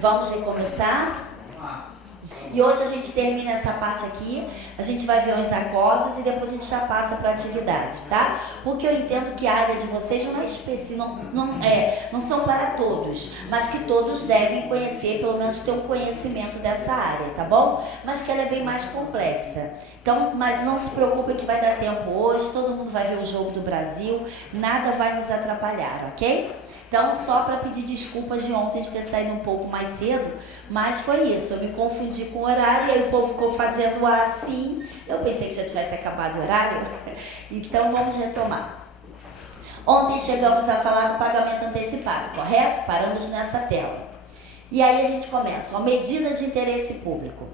Vamos recomeçar? E hoje a gente termina essa parte aqui, a gente vai ver uns acordos e depois a gente já passa para a atividade, tá? Porque eu entendo que a área de vocês não é específica, não são para todos, mas que todos devem conhecer, pelo menos ter um conhecimento dessa área, tá bom? Mas que ela é bem mais complexa. Então, mas não se preocupem que vai dar tempo hoje, todo mundo vai ver o jogo do Brasil, nada vai nos atrapalhar, ok? Então, só para pedir desculpas de ontem de ter saído um pouco mais cedo, mas foi isso, eu me confundi com o horário, e aí o povo ficou fazendo assim, eu pensei que já tivesse acabado o horário, então vamos retomar. Ontem chegamos a falar do pagamento antecipado, correto? Paramos nessa tela. E aí a gente começa, a medida de interesse público.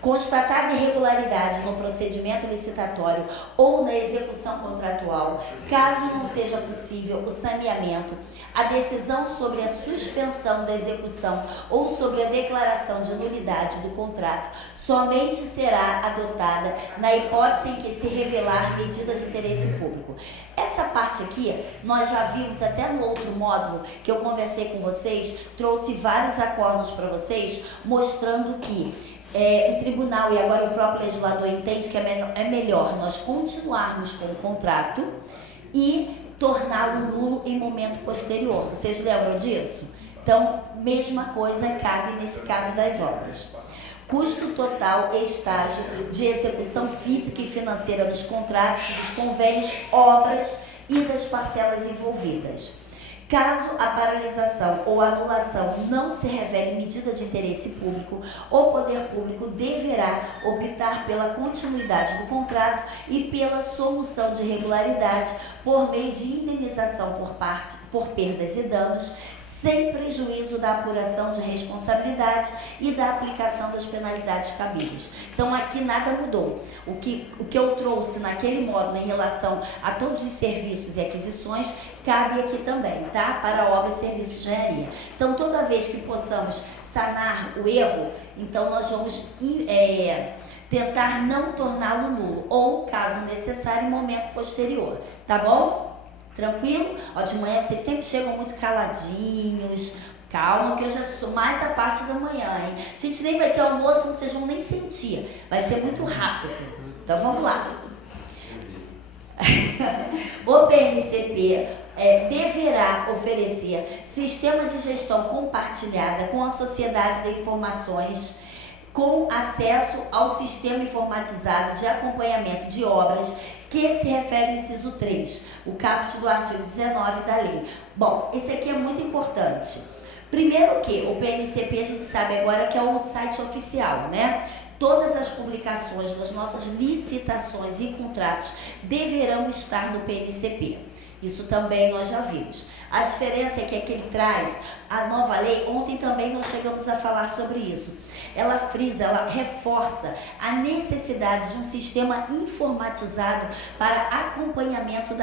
Constatada irregularidade no procedimento licitatório ou na execução contratual, caso não seja possível o saneamento, a decisão sobre a suspensão da execução ou sobre a declaração de nulidade do contrato somente será adotada na hipótese em que se revelar medida de interesse público. Essa parte aqui, nós já vimos até no outro módulo que eu conversei com vocês, trouxe vários acordos para vocês, mostrando que o tribunal e agora o próprio legislador entende que é melhor nós continuarmos com o contrato e torná-lo nulo em momento posterior. Vocês lembram disso? Então, mesma coisa cabe nesse caso das obras. Custo total e estágio de execução física e financeira dos contratos, dos convênios, obras e das parcelas envolvidas. Caso a paralisação ou anulação não se revele medida de interesse público, o poder público deverá optar pela continuidade do contrato e pela solução de irregularidade por meio de indenização por perdas e danos, sem prejuízo da apuração de responsabilidade e da aplicação das penalidades cabíveis. Então aqui nada mudou. O que eu trouxe naquele módulo em relação a todos os serviços e aquisições, cabe aqui também, tá? Para obras e serviços de engenharia. Então toda vez que possamos sanar o erro, então nós vamos tentar não torná-lo nulo, ou, caso necessário, em momento posterior, tá bom? Tranquilo? Ó, de manhã vocês sempre chegam muito caladinhos. Calma, que eu já sou mais a parte da manhã, hein? A gente nem vai ter almoço, vocês vão nem sentir. Vai ser muito rápido. Então vamos lá. O PNCP deverá oferecer sistema de gestão compartilhada com a Sociedade de Informações, com acesso ao sistema informatizado de acompanhamento de obras, que se refere ao inciso 3, o caput do artigo 19 da lei. Bom, esse aqui é muito importante. Primeiro que o PNCP a gente sabe agora que é o site oficial, né? Todas as publicações das nossas licitações e contratos deverão estar no PNCP. Isso também nós já vimos. A diferença é que aqui ele traz a nova lei, ontem também nós chegamos a falar sobre isso. Ela frisa, ela reforça a necessidade de um sistema informatizado para acompanhamento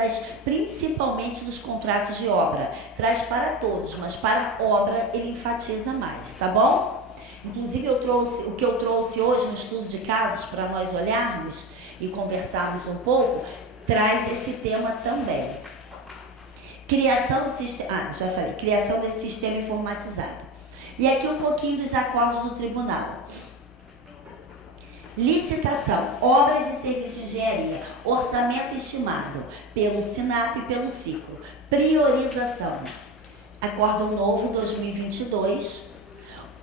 principalmente dos contratos de obra. Traz para todos, mas para a obra ele enfatiza mais, tá bom? Inclusive o que eu trouxe hoje no estudo de casos para nós olharmos e conversarmos um pouco, traz esse tema também. Criação desse sistema informatizado. E aqui um pouquinho dos acordos do tribunal. Licitação, obras e serviços de engenharia, orçamento estimado pelo SINAP e pelo ciclo. Priorização, Acórdão Novo 2022.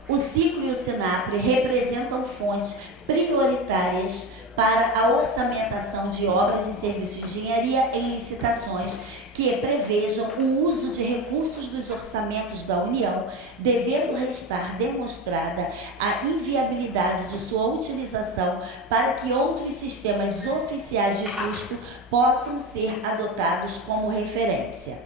O ciclo e o SINAP representam fontes prioritárias para a orçamentação de obras e serviços de engenharia em licitações que prevejam o uso de recursos dos orçamentos da União, devendo restar demonstrada a inviabilidade de sua utilização para que outros sistemas oficiais de custo possam ser adotados como referência.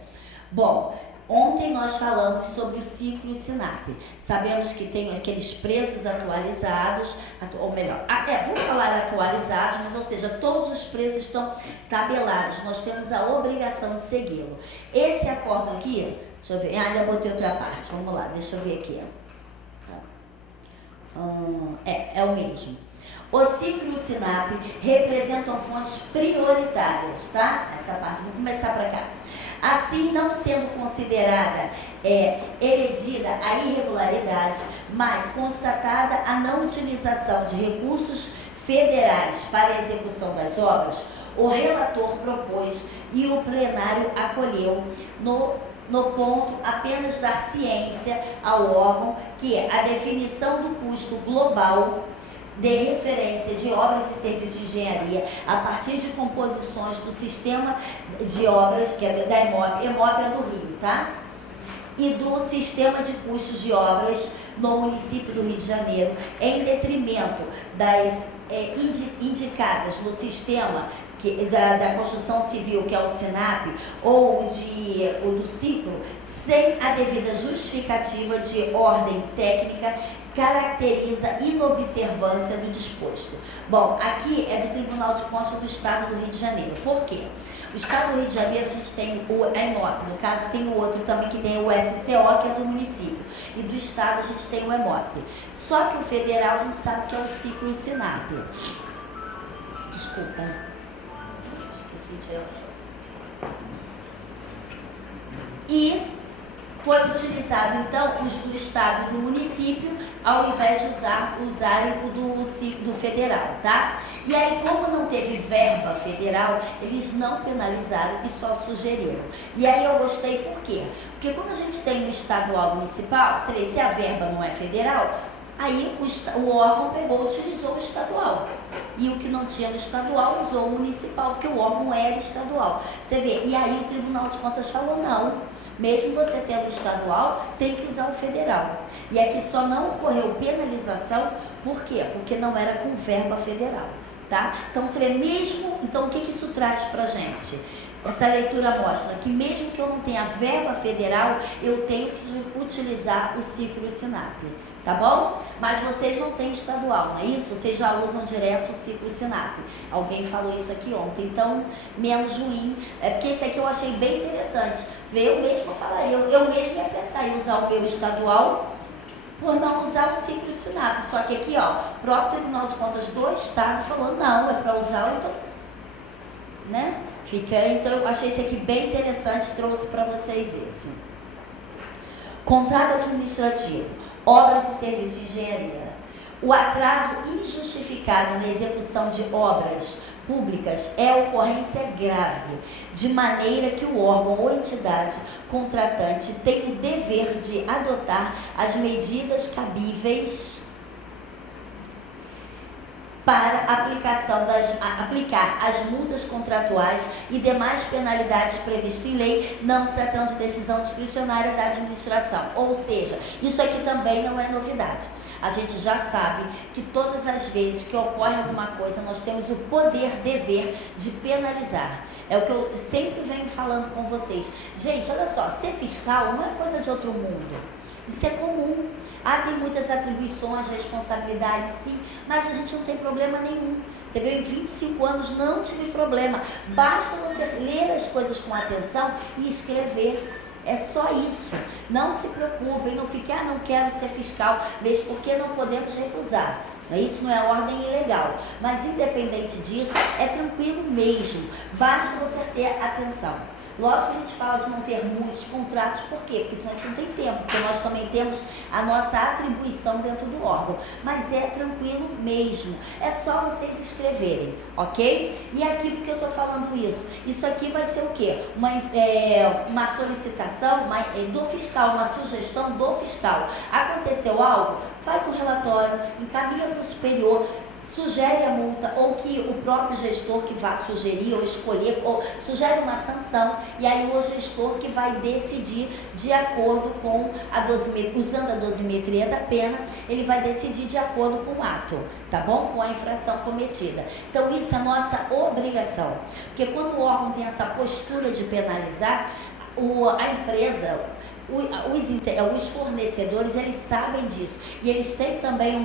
Bom, ontem nós falamos sobre o ciclo e o SINAP. Sabemos que tem aqueles preços atualizados, ou melhor, vou falar atualizados, mas ou seja, todos os preços estão tabelados. Nós temos a obrigação de segui-lo. Esse acordo aqui, deixa eu ver, ainda botei outra parte, vamos lá, deixa eu ver aqui. É o mesmo. O ciclo e o SINAP representam fontes prioritárias, tá? Essa parte, vou começar para cá. Assim, não sendo considerada heredida a irregularidade, mas constatada a não utilização de recursos federais para a execução das obras, o relator propôs e o plenário acolheu no ponto apenas dar ciência ao órgão que a definição do custo global de referência de obras e serviços de engenharia a partir de composições do sistema de obras, que é da EMOB é do Rio, tá? E do sistema de custos de obras no município do Rio de Janeiro, em detrimento das indicadas no sistema da construção civil, que é o SINAP, ou do ciclo, sem a devida justificativa de ordem técnica, caracteriza inobservância do disposto. Bom, aqui é do Tribunal de Contas do Estado do Rio de Janeiro. Por quê? O Estado do Rio de Janeiro, a gente tem a EMOP, no caso tem o outro também que tem o SCO, que é do município, e do Estado a gente tem o EMOP. Só que o federal a gente sabe que é o ciclo e o SINAP. Desculpa, esqueci de tirar o som. E foi utilizado então os do Estado e do município, ao invés de usarem o do federal, tá? E aí, como não teve verba federal, eles não penalizaram e só sugeriram. E aí eu gostei por quê? Porque quando a gente tem um estadual municipal, você vê, se a verba não é federal, aí o órgão utilizou o estadual. E o que não tinha no estadual usou o municipal, porque o órgão era estadual. Você vê, e aí o Tribunal de Contas falou não. Mesmo você tendo o estadual, tem que usar o federal. E aqui só não ocorreu penalização, por quê? Porque não era com verba federal, tá? Então, você vê mesmo... Então, o que isso traz pra gente? Essa leitura mostra que mesmo que eu não tenha verba federal, eu tenho que utilizar o ciclo e o SINAP, tá bom? Mas vocês não têm estadual, não é isso? Vocês já usam direto o ciclo e o SINAP. Alguém falou isso aqui ontem, então menos ruim. É porque esse aqui eu achei bem interessante. Você vê, eu mesma falaria, eu mesma ia pensar em usar o meu estadual por não usar o ciclo e o SINAP. Só que aqui, ó, o próprio Tribunal de Contas do Estado falou, não, é para usar, então, né? Então eu achei esse aqui bem interessante, trouxe para vocês esse. Contrato administrativo, obras e serviços de engenharia. O atraso injustificado na execução de obras públicas é ocorrência grave, de maneira que o órgão ou entidade contratante tem o dever de adotar as medidas cabíveis para aplicar as multas contratuais e demais penalidades previstas em lei, não se tratando de decisão discricionária da administração. Ou seja, isso aqui também não é novidade. A gente já sabe que todas as vezes que ocorre alguma coisa, nós temos o poder, dever de penalizar. É o que eu sempre venho falando com vocês. Gente, olha só, ser fiscal não é coisa de outro mundo. Isso é comum. Tem muitas atribuições, responsabilidades, sim, mas a gente não tem problema nenhum. Você veio em 25 anos, não tive problema. Basta você ler as coisas com atenção e escrever. É só isso. Não se preocupem, não fique, não quero ser fiscal, mesmo porque não podemos recusar. Isso não é ordem ilegal. Mas independente disso, é tranquilo mesmo. Basta você ter atenção. Lógico que a gente fala de não ter muitos contratos, por quê? Porque senão a gente não tem tempo, porque nós também temos a nossa atribuição dentro do órgão. Mas é tranquilo mesmo, é só vocês escreverem, ok? E aqui, por que eu estou falando isso? Isso aqui vai ser o quê? Uma solicitação do fiscal, uma sugestão do fiscal. Aconteceu algo? Faz um relatório, encaminha para o superior, sugere a multa, ou que o próprio gestor que vá sugerir ou escolher, ou sugere uma sanção, e aí o gestor que vai decidir de acordo com usando a dosimetria da pena, ele vai decidir de acordo com o ato, tá bom? Com a infração cometida. Então isso é nossa obrigação, porque quando o órgão tem essa postura de penalizar, a empresa, os fornecedores, eles sabem disso e eles têm também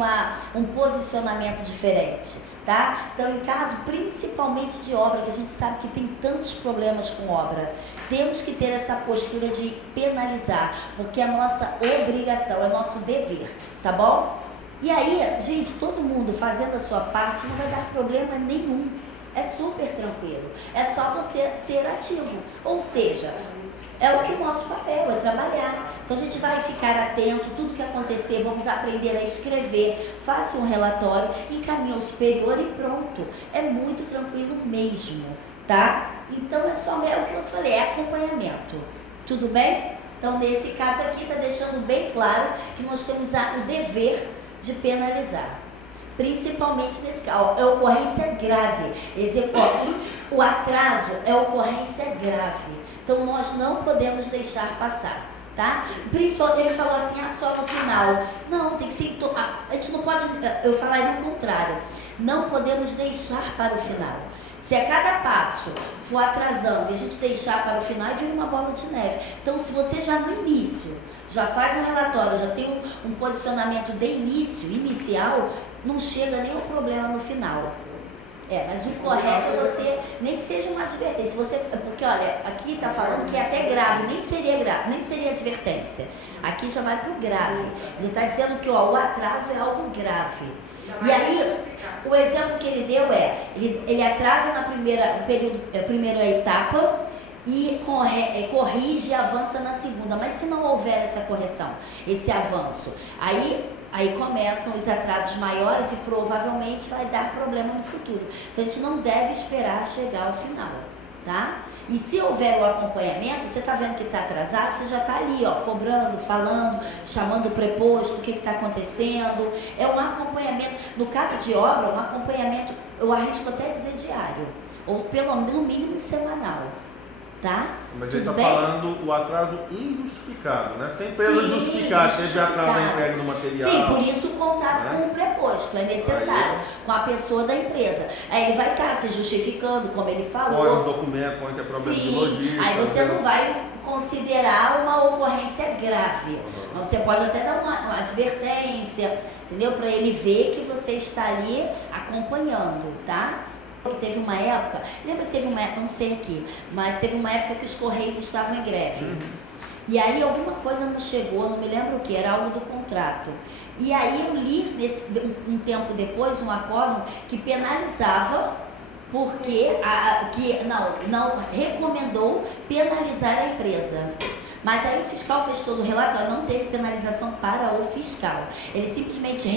um posicionamento diferente, tá? Então, em caso principalmente de obra, que a gente sabe que tem tantos problemas com obra, temos que ter essa postura de penalizar, porque é a nossa obrigação, é nosso dever, tá bom? E aí, gente, todo mundo fazendo a sua parte não vai dar problema nenhum. É super tranquilo. É só você ser ativo. Ou seja, É o que o nosso papel, é trabalhar. Então a gente vai ficar atento, tudo que acontecer, vamos aprender a escrever, faça um relatório, encaminhe ao superior e pronto. É muito tranquilo mesmo, tá? Então é só, é o que eu falei, é acompanhamento. Tudo bem? Então nesse caso aqui está deixando bem claro que nós temos o dever de penalizar. Principalmente nesse caso, é ocorrência grave. O atraso é ocorrência grave. Então nós não podemos deixar passar, tá? Principalmente, ele falou assim, só no final. Não, tem que ser, a gente não pode, eu falaria o contrário. Não podemos deixar para o final. Se a cada passo for atrasando e a gente deixar para o final, vira uma bola de neve. Então se você já no início, já faz um relatório, já tem um posicionamento de inicial, não chega nenhum problema no final. Mas o correto é você, nem que seja uma advertência. Porque olha, aqui está falando que é até grave, nem seria advertência. Aqui já vai para o grave. Ele está dizendo que o atraso é algo grave. E aí, o exemplo que ele deu ele atrasa na primeira etapa e corrige e avança na segunda. Mas se não houver essa correção, esse avanço, aí começam os atrasos maiores e provavelmente vai dar problema no futuro. Então a gente não deve esperar chegar ao final, tá? E se houver o acompanhamento, você está vendo que está atrasado, você já está ali, cobrando, falando, chamando o preposto, o que está acontecendo. É um acompanhamento, no caso de obra, um acompanhamento, eu arrisco até dizer diário, ou no mínimo semanal. Tá? Mas ele está falando o atraso injustificado, né? Sem empresa justificar, teve atraso na entrega do material. Sim, por isso o contato com o preposto é necessário, com a pessoa da empresa. Aí ele vai estar se justificando, como ele falou. Põe um documento, põe que é problema de logística. Aí você não vai considerar uma ocorrência grave. Mas você pode até dar uma advertência, entendeu? Para ele ver que você está ali acompanhando, tá? Teve uma época, lembra que teve uma época, não sei aqui, mas teve uma época que os Correios estavam em greve. E aí alguma coisa não chegou, não me lembro o que, era algo do contrato. E aí eu li, um tempo depois, um acórdão que penalizava, porque não recomendou penalizar a empresa. Mas aí o fiscal fez todo o relatório, não teve penalização para o fiscal. Ele simplesmente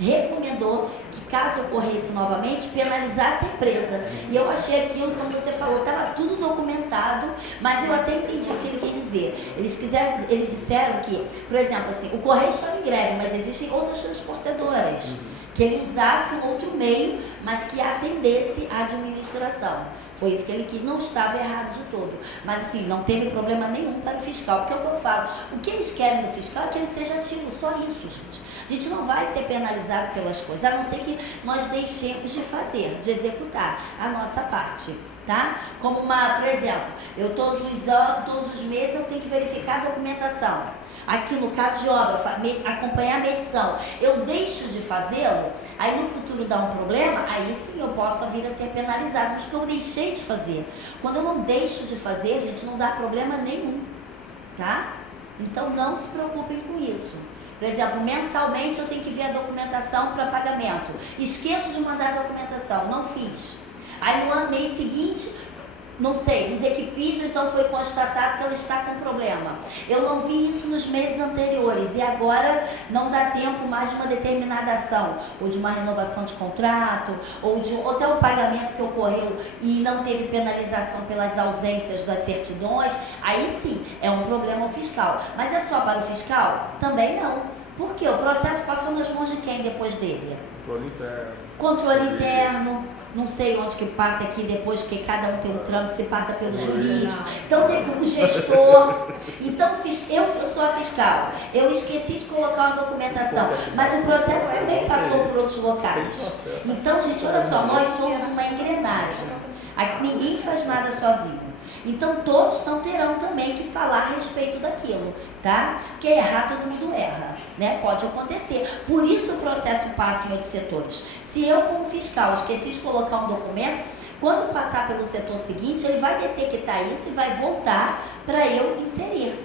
recomendou que, caso ocorresse novamente, penalizasse a empresa. E eu achei aquilo, como você falou, estava tudo documentado, mas eu até entendi o que ele quis dizer. Eles disseram que, por exemplo, assim, o Correio estava em greve, mas existem outras transportadoras, que ele usasse um outro meio, mas que atendesse à administração. Foi isso que ele quis, não estava errado de todo. Mas assim, não teve problema nenhum para o fiscal, porque é o que eu falo, o que eles querem do fiscal é que ele seja ativo, só isso, gente. A gente não vai ser penalizado pelas coisas, a não ser que nós deixemos de fazer, de executar a nossa parte, tá? Como por exemplo, eu todos os meses eu tenho que verificar a documentação. Aqui no caso de obra, acompanhar a medição, eu deixo de fazê-lo, aí no futuro dá um problema, aí sim eu posso vir a ser penalizado, porque eu deixei de fazer. Quando eu não deixo de fazer, gente, não dá problema nenhum, tá? Então não se preocupem com isso. Por exemplo, mensalmente eu tenho que ver a documentação para pagamento. Esqueço de mandar a documentação, não fiz. Aí no mês seguinte, não sei, vamos dizer que fiz, então foi constatado que ela está com problema. Eu não vi isso nos meses anteriores e agora não dá tempo mais de uma determinada ação, ou de uma renovação de contrato, ou até um pagamento que ocorreu e não teve penalização pelas ausências das certidões. Aí sim, é um problema fiscal. Mas é só para o fiscal? Também não. Por quê? O processo passou nas mãos de quem depois dele? Controle interno. Controle interno, não sei onde que passa aqui depois, porque cada um tem um trâmite, se passa pelo jurídico. Então tem o gestor. Então eu sou a fiscal, eu esqueci de colocar uma documentação, mas o processo também passou por outros locais. Então, gente, olha só, nós somos uma engrenagem. Aqui ninguém faz nada sozinho. Então todos terão também que falar a respeito daquilo, tá? Porque errar todo mundo erra, né? Pode acontecer. Por isso o processo passa em outros setores. Se eu, como fiscal, esqueci de colocar um documento, quando passar pelo setor seguinte, ele vai detectar isso e vai voltar para eu inserir,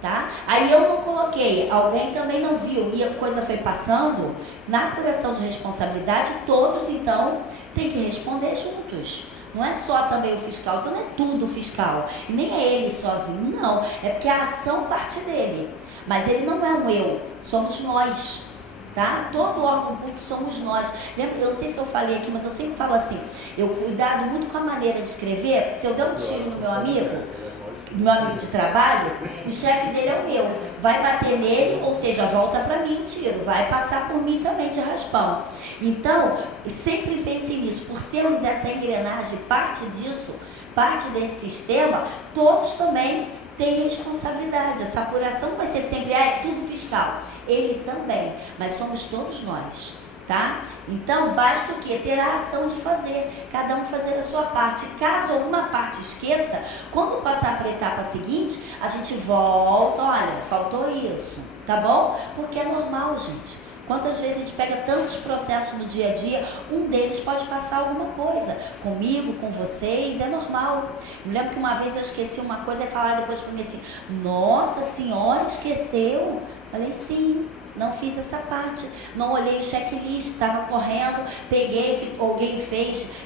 tá? Aí eu não coloquei, alguém também não viu e a coisa foi passando, na apuração de responsabilidade, todos então têm que responder juntos. Não é só também o fiscal, então não é tudo o fiscal. E nem é ele sozinho, não. É porque a ação parte dele. Mas ele não é um eu, somos nós. Tá? Todo órgão público somos nós. Lembra, eu não sei se eu falei aqui, mas eu sempre falo assim, eu cuidado muito com a maneira de escrever, porque se eu der um tiro no meu amigo de trabalho, o chefe dele é o meu. Vai bater nele, ou seja, volta para mim o tiro, vai passar por mim também de raspão. Então, sempre pense nisso, por sermos essa engrenagem, parte disso, parte desse sistema, todos também têm responsabilidade. Essa apuração vai ser sempre, é tudo fiscal. Ele também, mas somos todos nós, tá? Então, basta o quê? Ter a ação de fazer, cada um fazer a sua parte. Caso alguma parte esqueça, quando passar para a etapa seguinte, a gente volta, olha, faltou isso, tá bom? Porque é normal, gente. Quantas vezes a gente pega tantos processos no dia a dia, um deles pode passar alguma coisa, comigo, com vocês, é normal. Eu lembro que uma vez eu esqueci uma coisa e falaram depois para mim assim, nossa senhora, esqueceu? Falei, sim, não fiz essa parte, não olhei o checklist, estava correndo, peguei o que alguém fez,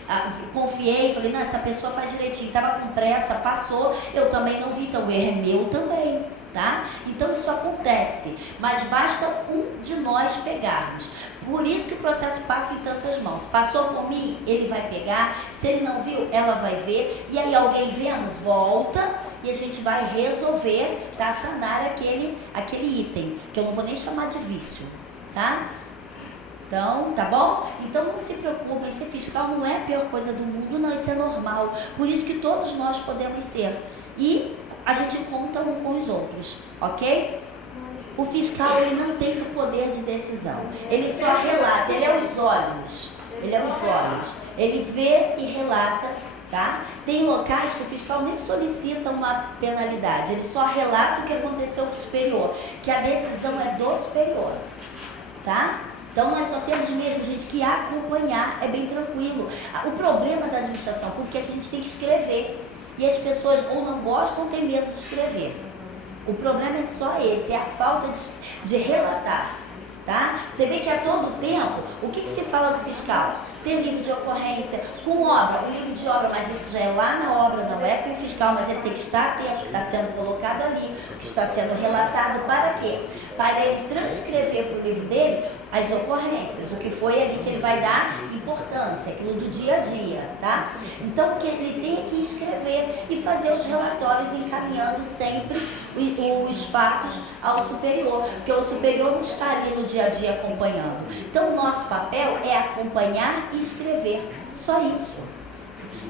confiei, falei, não, essa pessoa faz direitinho, estava com pressa, passou, eu também não vi, então o erro é meu também, tá? Então isso acontece, mas basta um de nós pegarmos. Por isso que o processo passa em tantas mãos. Passou por mim, ele vai pegar, se ele não viu, ela vai ver, e aí alguém vendo, volta, e a gente vai resolver, tá, sanar aquele item, que eu não vou nem chamar de vício, tá? Então, tá bom? Então não se preocupem, ser fiscal não é a pior coisa do mundo, não, isso é normal. Por isso que todos nós podemos ser. E a gente conta um com os outros, ok? O fiscal, ele não tem o poder de decisão, ele só relata, ele é os olhos, ele vê e relata, tá? Tem locais que o fiscal nem solicita uma penalidade, ele só relata o que aconteceu com o superior, que a decisão é do superior, tá? Então nós só temos mesmo, gente, que acompanhar, é bem tranquilo. O problema da administração pública é que a gente tem que escrever, e as pessoas ou não gostam ou têm medo de escrever. O problema é só esse, é a falta de relatar, tá? Você vê que a todo tempo, o que se fala do fiscal? Ter livro de ocorrência, com obra, o livro de obra, mas isso já é lá na obra, não é com o fiscal, mas ele tem que estar atento, o que está sendo colocado ali, o que está sendo relatado, para quê? Para ele transcrever para o livro dele as ocorrências, o que foi ali que ele vai dar importância, aquilo do dia a dia, tá? Então, o que ele tem que escrever e fazer os relatórios encaminhando sempre os fatos ao superior, porque o superior não está ali no dia a dia acompanhando. Então, o nosso papel é acompanhar e escrever, só isso.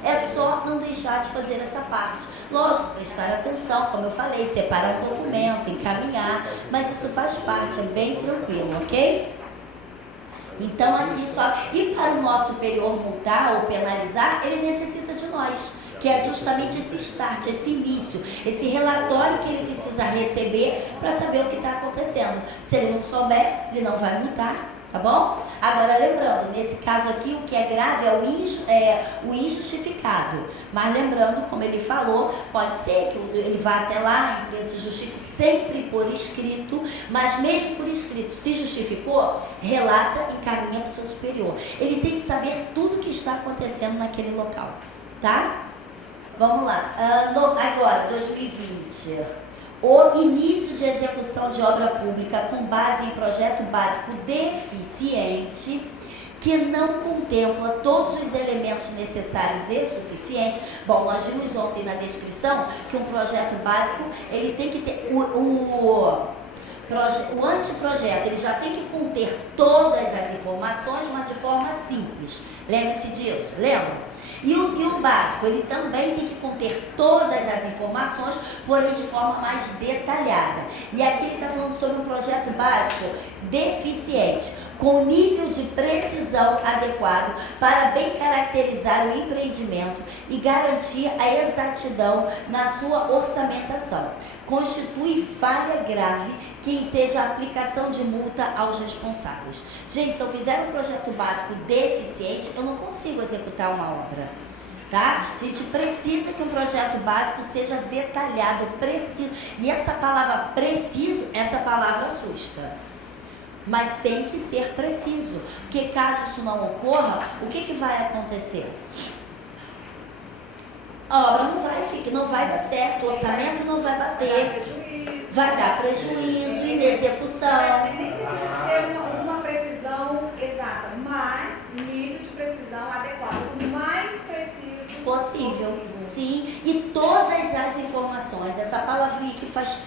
É só não deixar de fazer essa parte. Lógico, prestar atenção, como eu falei, separar o documento, encaminhar, mas isso faz parte, é bem tranquilo, ok? Então aqui só, e para o nosso superior multar ou penalizar, ele necessita de nós, que é justamente esse start, esse início, esse relatório que ele precisa receber para saber o que está acontecendo. Se ele não souber, ele não vai multar, tá bom? Agora lembrando, nesse caso aqui o que é grave é o injustificado, mas lembrando, como ele falou, pode ser que ele vá até lá, a empresa justifique sempre por escrito, mas mesmo por escrito, se justificou, relata e encaminha para o seu superior. Ele tem que saber tudo o que está acontecendo naquele local, tá? Vamos lá, agora, 2020, o início de execução de obra pública com base em projeto básico deficiente, que não contempla todos os elementos necessários e suficientes. Bom, nós vimos ontem na descrição que um projeto básico, ele tem que ter o anteprojeto, ele já tem que conter todas as informações, mas de forma simples. Lembre-se disso, lembra? E o básico, ele também tem que conter todas as informações, porém de forma mais detalhada. E aqui ele está falando sobre um projeto básico deficiente, com nível de precisão adequado para bem caracterizar o empreendimento e garantir a exatidão na sua orçamentação. Constitui falha grave que enseja a aplicação de multa aos responsáveis. Gente, se eu fizer um projeto básico deficiente, eu não consigo executar uma obra, tá? A gente precisa que um projeto básico seja detalhado, preciso. E essa palavra preciso, essa palavra assusta. Mas tem que ser preciso, porque caso isso não ocorra, o que vai acontecer? a obra não vai dar certo, o orçamento não vai bater, vai dar prejuízo, inexecução. Nem precisa ser uma precisão exata, mas nível de precisão adequado, o mais preciso possível. Sim, e todas as informações, essa palavrinha que faz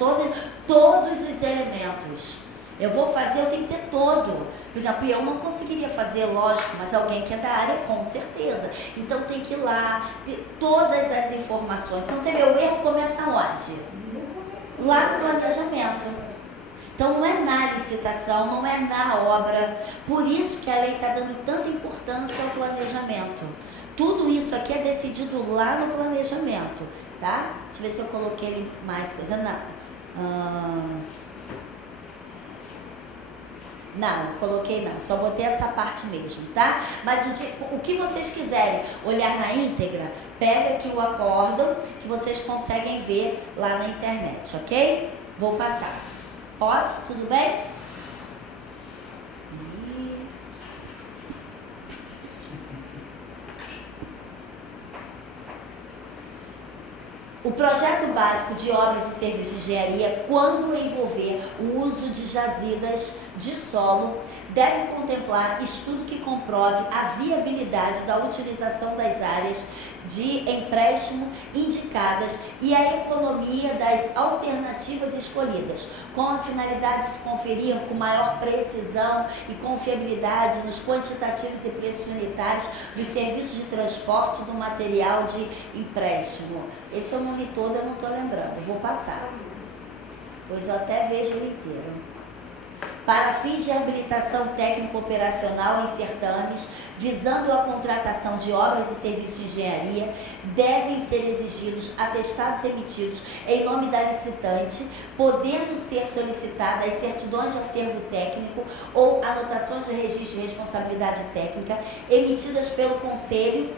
todos os elementos. Eu vou fazer, eu tenho que ter todo. Por exemplo, eu não conseguiria fazer, lógico, mas alguém que é da área, com certeza. Então tem que ir lá, ter todas as informações. Então você vê, o erro começa onde? Lá no planejamento. Então não é na licitação, não é na obra. Por isso que a lei está dando tanta importância ao planejamento. Tudo isso aqui é decidido lá no planejamento, tá? Deixa eu ver se eu coloquei mais coisa. Não, coloquei não, só botei essa parte mesmo, tá? Mas o que vocês quiserem olhar na íntegra, pega aqui o acórdão que vocês conseguem ver lá na internet, ok? Vou passar. Posso? Tudo bem? O projeto básico de obras e serviços de engenharia, quando envolver o uso de jazidas de solo, deve contemplar estudo que comprove a viabilidade da utilização das áreas de empréstimo indicadas e a economia das alternativas escolhidas, com a finalidade de se conferir com maior precisão e confiabilidade nos quantitativos e preços unitários dos serviços de transporte do material de empréstimo. Esse eu não li todo, eu não estou lembrando, vou passar, pois eu até vejo ele inteiro. Para fins de habilitação técnico-operacional em certames, visando a contratação de obras e serviços de engenharia, devem ser exigidos atestados emitidos em nome da licitante, podendo ser solicitadas certidões de acervo técnico ou anotações de registro de responsabilidade técnica emitidas pelo Conselho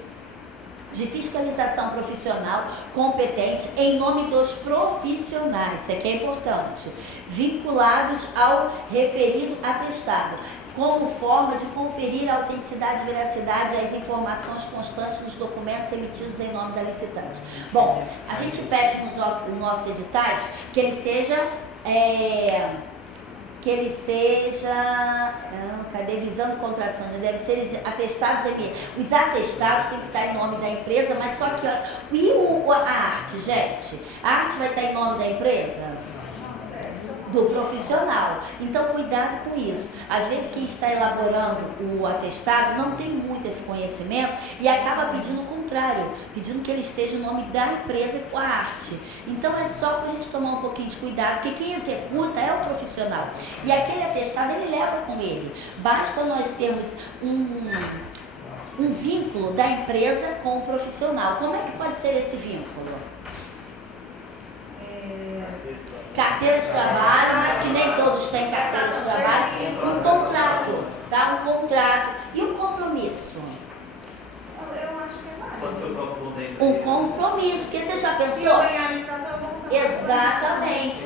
de Fiscalização Profissional competente em nome dos profissionais, isso aqui é importante, vinculados ao referido atestado, como forma de conferir a autenticidade e veracidade às informações constantes dos documentos emitidos em nome da licitante. Bom, a gente pede nos nossos editais que ele seja visando contratação, deve ser atestados aqui. Os atestados têm que estar em nome da empresa, mas só que, e a arte, gente? A arte vai estar em nome da empresa? Do profissional. Então, cuidado com isso. Às vezes, quem está elaborando o atestado não tem muito esse conhecimento e acaba pedindo o contrário, pedindo que ele esteja em nome da empresa com a arte. Então, é só para a gente tomar um pouquinho de cuidado, porque quem executa é o profissional. E aquele atestado, ele leva com ele. Basta nós termos um vínculo da empresa com o profissional. Como é que pode ser esse vínculo? Carteira de trabalho, mas que nem todos têm carteira de trabalho, um contrato, tá? Um contrato e um compromisso. Eu acho que é Pode ser o válido. próprio poder. Um compromisso, porque você já Se eu pensou? ganhar a licitação, eu vou Exatamente.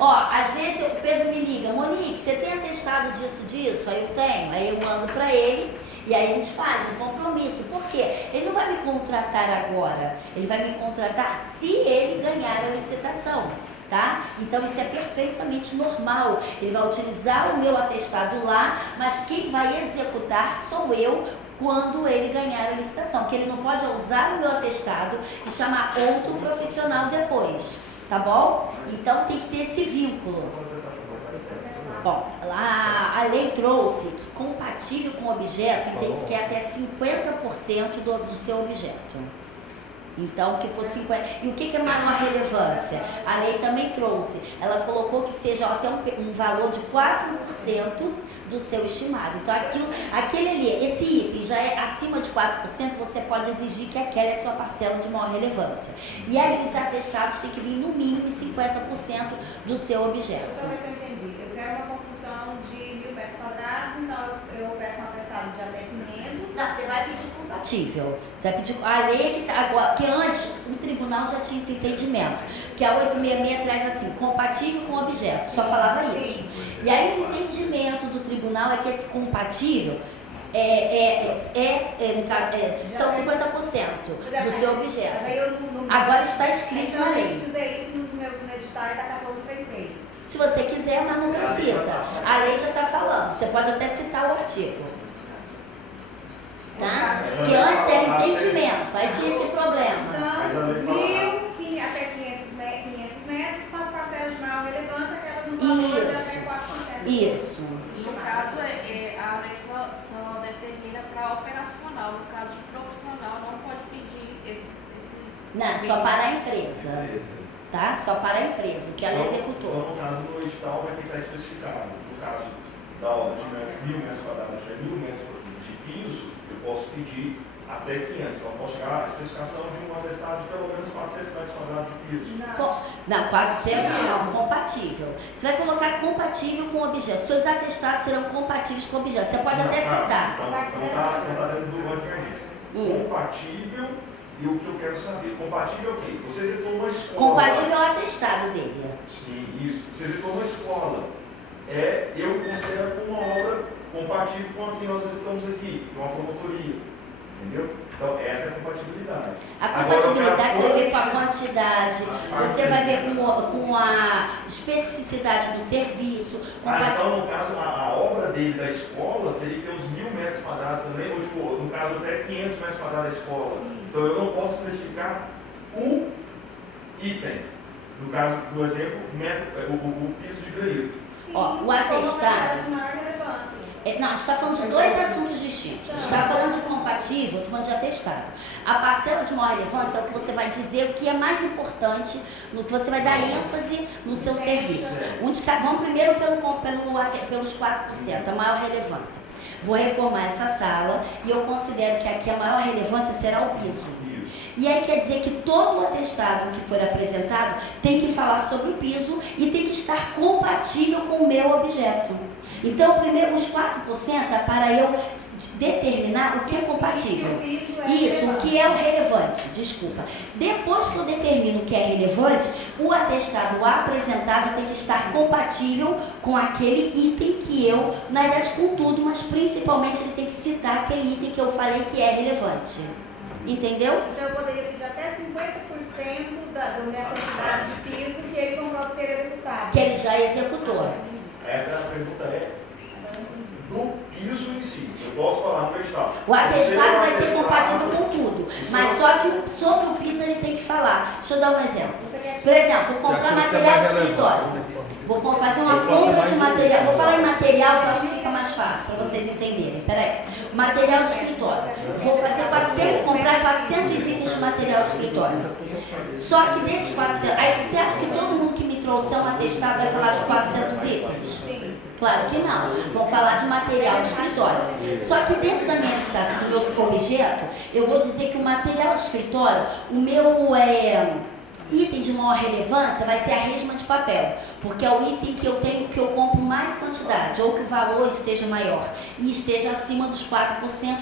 Ó, às vezes o Pedro me liga, Monique, você tem atestado disso? Aí eu tenho, aí eu mando pra ele. E aí a gente faz um compromisso. Por quê? Ele não vai me contratar agora, ele vai me contratar se ele ganhar a licitação. Tá? Então isso é perfeitamente normal. Ele vai utilizar o meu atestado lá, mas quem vai executar sou eu quando ele ganhar a licitação. Que ele não pode usar o meu atestado e chamar outro profissional depois, tá bom? Então tem que ter esse vínculo. Bom, lá a lei trouxe que compatível com o objeto entende-se que é até 50% do seu objeto. Então, que for 50%. E o que é maior relevância? A lei também trouxe. Ela colocou que seja até um valor de 4% do seu estimado. Então, aquele ali, esse item já é acima de 4%, você pode exigir que aquela é a sua parcela de maior relevância. E aí, os atestados têm que vir no mínimo 50% do seu objeto. Só ver se eu entendi. Eu quero uma construção de 1.000 metros quadrados, então eu peço um atestado de até 500. Não, você vai pedir compatível. Você vai pedir a lei que antes o tribunal já tinha esse entendimento. Que a 866 traz assim, compatível com objeto. Só falava isso. E aí o entendimento do tribunal é que esse compatível no caso, são 50% do seu Mas objeto. aí eu não... Agora está escrito Então, na eu tenho lei. que dizer isso nos meus editais da 1436. Se você quiser, mas não precisa. A lei já está falando. Você pode até citar o artigo. Tá? Que antes era entendimento, aí tinha esse problema. Então, 1.000 até 500 metros, com as parcelas de maior relevância, aquelas no valor de até 4%. Isso. No caso, a lei só determina para operacional. No caso de profissional, não pode pedir esses... Não, só para a empresa. Tá? Só para a empresa, o que ela Então, executou. no caso do edital, vai ter que estar especificado. No caso da obra de 1.000 metros quadrados, de 1.000 metros de piso, eu posso pedir até 500. Então, eu posso chegar à especificação de um atestado de pelo menos 400 metros quadrados de piso. Não, 400 não, compatível. Você vai colocar compatível com o objeto. Seus atestados serão compatíveis com o objeto. Você pode até citar. Então, está dentro do advertência. Compatível, e o que eu quero saber, compatível é o quê? Você executou uma escola. Compatível é o atestado dele. Sim, isso. Você executou uma escola. Eu considero uma obra compatível com a que nós executamos aqui, que é uma promotoria. Entendeu? Então, essa é a compatibilidade. A compatibilidade você vai ver com a quantidade, você vai ver com a especificidade do serviço. Então, no caso, a obra dele da escola teria que ter uns 1.000 metros quadrados também, ou tipo, no caso até 500 metros quadrados da escola. Então, eu não posso especificar o item. No caso do exemplo, o piso de granito. Sim, Ó, o atestado. de maior relevância. Não, a gente está falando de dois assuntos distintos. A gente está falando de compatível, estou falando de atestado. A parcela de maior relevância é o que você vai dizer o que é mais importante, no que você vai dar ênfase no seu serviço. Vamos primeiro pelos 4%, a maior relevância. Vou reformar essa sala e eu considero que aqui a maior relevância será o piso. E aí quer dizer que todo o atestado que for apresentado tem que falar sobre o piso e tem que estar compatível com o meu objeto. Então, primeiro, os 4% é para eu determinar o que é compatível. Isso, o que é o relevante, desculpa. Depois que eu determino o que é relevante, o atestado apresentado tem que estar compatível com aquele item que eu, na verdade com tudo, mas principalmente ele tem que citar aquele item que eu falei que é relevante. Entendeu? Então, eu poderia pedir até 50% da minha quantidade de piso que ele comprova ter executado. Que ele já executou. A pergunta é do piso em si. Eu posso falar no edital. O atestado vai ser compatível com tudo, mas só que sobre o piso ele tem que falar. Deixa eu dar um exemplo. Por exemplo, vou comprar material de escritório. Vou fazer uma compra de material. Vou falar em material que eu acho que fica mais fácil para vocês entenderem. Peraí. Material de escritório. Vou comprar 400 itens de material de escritório. Só que desses 400. Aí você acha que todo mundo que me trouxer um atestado vai falar de 400 itens? Claro que não. Vão falar de material de escritório. Só que dentro da minha licitação, do meu objeto, eu vou dizer que o material de escritório, o meu item de maior relevância vai ser a resma de papel, porque é o item que eu compro mais quantidade, ou que o valor esteja maior e esteja acima dos 4%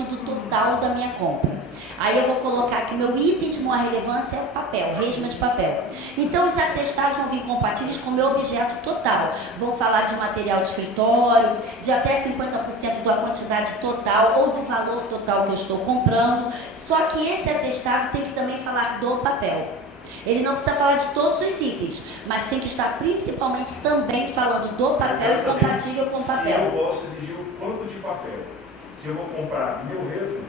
do total da minha compra. Aí eu vou colocar que o meu item de maior relevância é o papel, resma de papel. Então os atestados vão vir compatíveis com o meu objeto total. Vão falar de material de escritório, de até 50% da quantidade total ou do valor total que eu estou comprando. Só que esse atestado tem que também falar do papel. Ele não precisa falar de todos os itens, mas tem que estar principalmente também falando do papel e compatível com o papel. Se eu posso exigir o quanto de papel? Se eu vou comprar 1.000 resmas,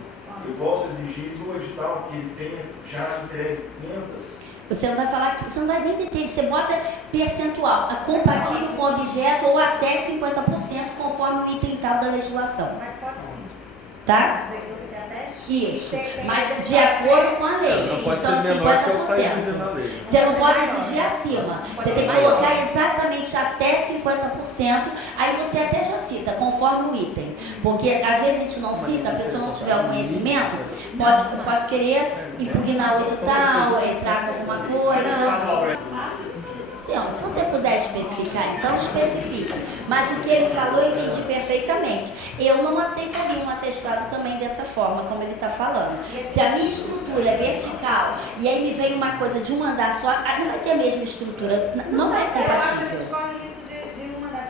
eu posso exigir no edital que ele tenha já entregue 500. Você não vai falar que você não vai nem ter tempo, você bota percentual, compatível com o objeto ou até 50%, conforme o item tal da legislação. Mas pode sim. Tá? Você quer até X. Isso, mas de acordo com a lei, Não que pode são ser menor que o que está 50%. exigido na lei. Você não pode exigir acima, você tem que colocar exatamente até 50%, aí você até já cita, conforme o item. Porque às vezes a gente não cita, a pessoa não tiver o conhecimento, pode querer impugnar o edital, entrar com alguma coisa. Sim, ó, se você puder especificar, então especifica. Mas o que ele falou eu entendi perfeitamente. Eu não aceitaria um atestado também dessa forma, como ele está falando. Se a minha estrutura é vertical e aí me vem uma coisa de um andar só, aí não vai ter a mesma estrutura, não é Eu acho que a compatível. gente corre risco de uma das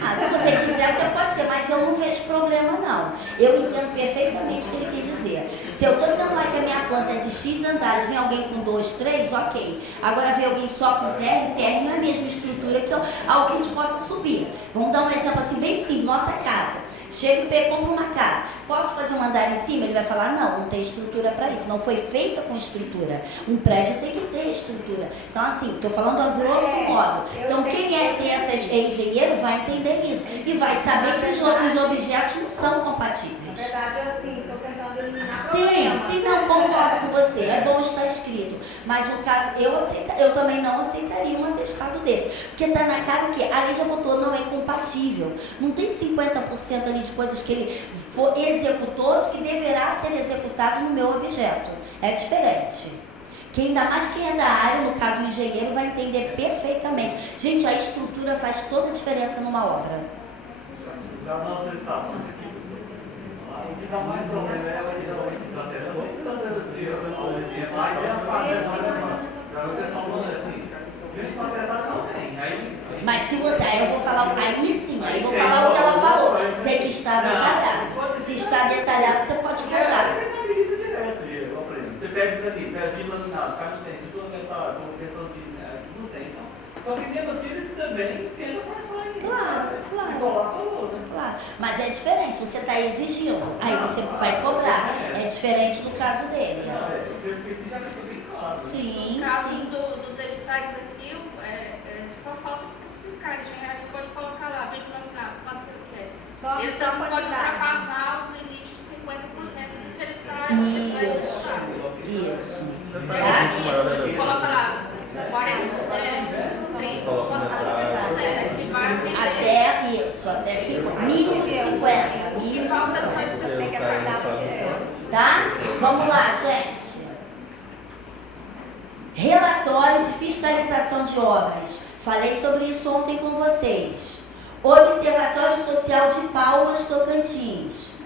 segurança. Se você quiser, você pode ser, mas eu não vejo problema não. Eu entendo perfeitamente o que ele quis dizer. Se eu estou dizendo lá que a minha planta é de X andares, vem alguém com 2, 3, ok. Agora vem alguém só com térreo não é a mesma estrutura que algo que a gente possa subir. Vamos dar um exemplo assim bem simples, nossa casa. Chega o P, compra uma casa. Posso fazer um andar em cima? Ele vai falar, não tem estrutura para isso. Não foi feita com estrutura. Um prédio tem que ter estrutura. Então, assim, estou falando a grosso modo. Então, quem é engenheiro vai entender isso. E vai saber que os objetos não são compatíveis. Na verdade, eu assim, estou tentando eliminar Sim, não concordo com você. É bom estar escrito. Mas no caso, eu também não aceitaria um atestado desse. Porque está na cara o quê? A lei já botou, não é compatível. Não tem 50% ali de coisas que ele executou que deverá ser executado no meu objeto. É diferente. Ainda mais quem é da área, no caso o engenheiro, vai entender perfeitamente. Gente, a estrutura faz toda a diferença numa obra. Já nossas estações aqui, o que dá mais problema é ela que dá o atenção. Mas é as parcelas, para o pessoal não é assim. Gente, para atestar não tem. Mas se você, aí eu vou falar, aí sim, aí eu vou falar o que ela falou. Tem que estar detalhado. Se está detalhado, você pode cobrar. Você habilita direto, por exemplo. Você pede ali, pede laminado, cara não tem, estrutura metal, questão de. Não tem, então. Só que mesmo assim eles também tentam forçar aí. Claro. Claro. Mas é diferente, você está exigindo, aí você vai cobrar. É diferente do caso dele. Você já fica bem claro. Sim, Nos casos sim. dos editais daqui, só falta especificar. A engenharia pode colocar lá, bem laminado, quanto que ele quer. Só Esse a não pode quantidade. ultrapassar os limites de 50% do que ele traz. Isso. Aí coloca lá 40%, 30%, vai Até isso, até 50, mínimo de 50. Mínimo de falta 50. só de tem que acertar Tá? Vamos lá, gente. Relatório de fiscalização de obras. Falei sobre isso ontem com vocês. Observatório Social de Palmas, Tocantins,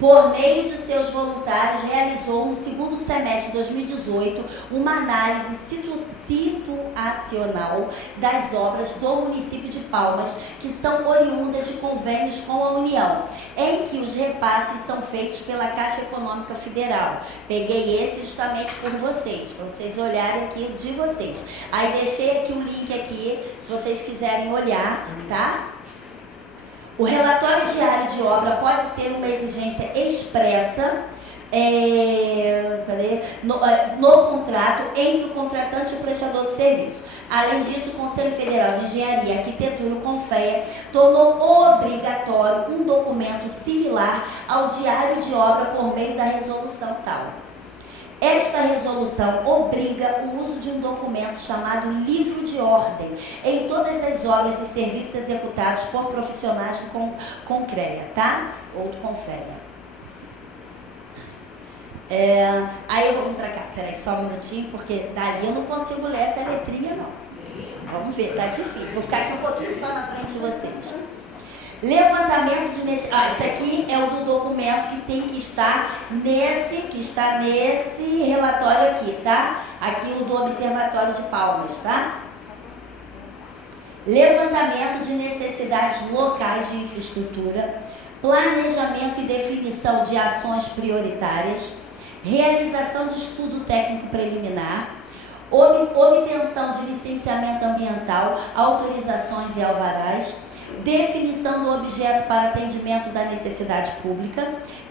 por meio de seus voluntários, realizou no segundo semestre de 2018 uma análise situacional das obras do município de Palmas, que são oriundas de convênios com a União, em que os repasses são feitos pela Caixa Econômica Federal. Peguei esse justamente por vocês, para vocês olharem aqui de vocês. Aí deixei aqui o link aqui, se vocês quiserem olhar, tá? O relatório diário de obra pode ser uma exigência expressa no contrato entre o contratante e o prestador de serviço. Além disso, o Conselho Federal de Engenharia e Arquitetura, o CONFEA, tornou obrigatório um documento similar ao diário de obra por meio da resolução tal. Esta resolução obriga o uso de um documento chamado livro de ordem em todas as obras e serviços executados por profissionais do CONCREA, tá? Ou do CONFEA. Aí eu vou vir pra cá. Peraí, só um minutinho, porque dali eu não consigo ler essa letrinha, não. Vamos ver, tá difícil. Vou ficar aqui um pouquinho só na frente de vocês. Levantamento de necessidades. Esse aqui é o do documento que tem que estar nesse relatório aqui, tá? Aqui o do Observatório de Palmas, tá? Levantamento de necessidades locais de infraestrutura, planejamento e definição de ações prioritárias, realização de estudo técnico preliminar, obtenção de licenciamento ambiental, autorizações e alvarás, definição do objeto para atendimento da necessidade pública,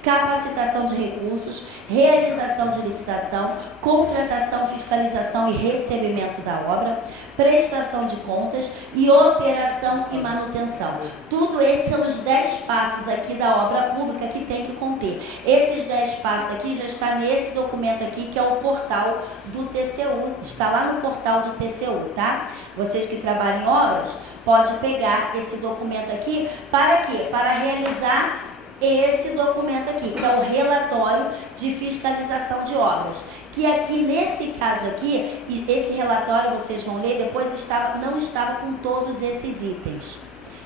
capacitação de recursos, realização de licitação, contratação, fiscalização e recebimento da obra, prestação de contas e operação e manutenção. Tudo esses são os 10 passos aqui da obra pública que tem que conter. Esses 10 passos aqui já está nesse documento aqui, que é o portal do TCU, está lá no portal do TCU, tá? Vocês que trabalham em obras, pode pegar esse documento aqui, para quê? Para realizar esse documento aqui, que é o relatório de fiscalização de obras. Que aqui, nesse caso aqui, esse relatório, vocês vão ler, depois não estava com todos esses itens.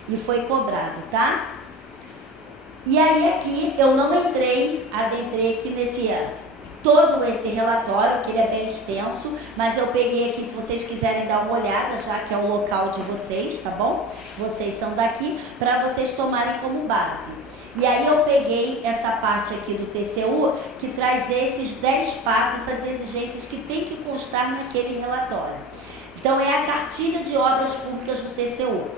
E foi cobrado, tá? E aí aqui, eu não adentrei aqui nesse todo esse relatório, que ele é bem extenso, mas eu peguei aqui, se vocês quiserem dar uma olhada, já que é o local de vocês, tá bom? Vocês são daqui, para vocês tomarem como base. E aí eu peguei essa parte aqui do TCU, que traz esses 10 passos, essas exigências que tem que constar naquele relatório. Então é a cartilha de obras públicas do TCU.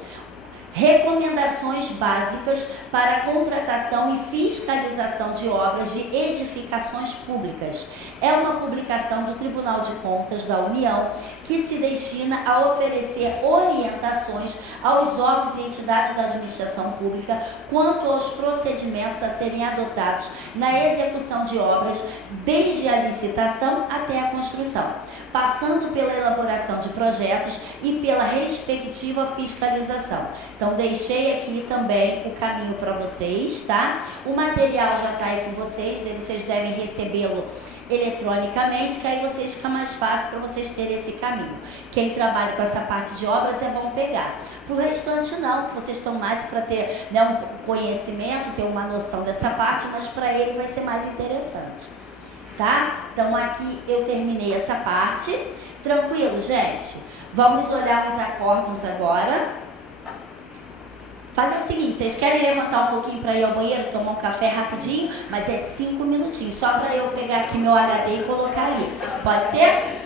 Recomendações básicas para a contratação e fiscalização de obras de edificações públicas. É uma publicação do Tribunal de Contas da União que se destina a oferecer orientações aos órgãos e entidades da administração pública quanto aos procedimentos a serem adotados na execução de obras, desde a licitação até a construção, passando pela elaboração de projetos e pela respectiva fiscalização. Então, deixei aqui também o caminho para vocês, tá? O material já está aí com vocês, vocês devem recebê-lo eletronicamente, que aí vocês fica mais fácil para vocês terem esse caminho. Quem trabalha com essa parte de obras é bom pegar. Para o restante não, vocês estão mais para ter, né, um conhecimento, ter uma noção dessa parte, mas para ele vai ser mais interessante. Tá? Então aqui eu terminei essa parte. Tranquilo, gente? Vamos olhar os acórdons agora. Fazer o seguinte, vocês querem levantar um pouquinho para ir ao banheiro, tomar um café rapidinho, mas é 5 minutinhos, só para eu pegar aqui meu HD e colocar ali. Pode ser?